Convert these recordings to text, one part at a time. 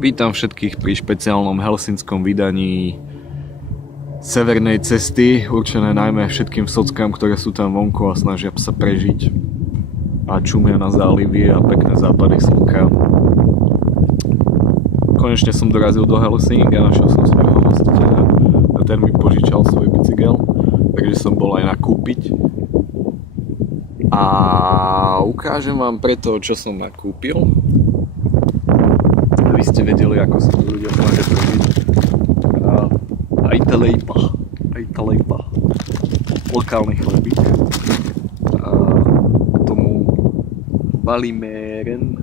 Vítam všetkých pri špeciálnom helsinskom vydaní severnej cesty, určené najmä všetkým sockám, ktoré sú tam vonku a snažia sa prežiť a čumia na zálivy a pekné západy slnka. Konečne som dorazil do Helsing a našiel som svojho hostiteľa a ten mi požičal svoj bicykel, takže som bol aj nakúpiť. A ukážem vám preto, čo som nakúpil, aby ste vedeli, ako sa tu ľudia snažia prežiť. Aj talejpa, lokálny chlebík. A k tomu Valimeren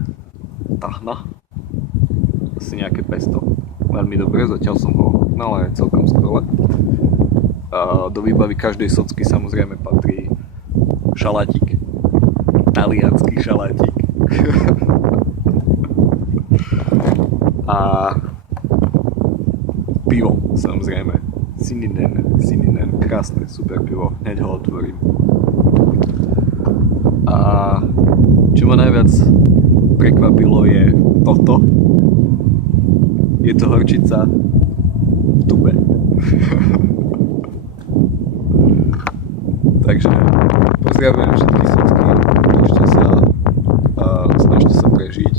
tahna, asi nejaké pesto. Veľmi dobre, zatiaľ som ho ochutnal a je celkom skvelé. Do výbavy každej socky samozrejme patrí šalátik, taliansky šalátik. A pivo, samozrejme. Sininen. Krásne, super pivo. Hneď ho otvorím. A čo ma najviac prekvapilo je toto. Je to horčica v tube. Takže pozdravujem všetky socky. Snažte sa prežiť.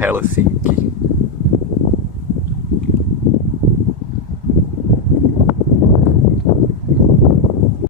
Helsinki.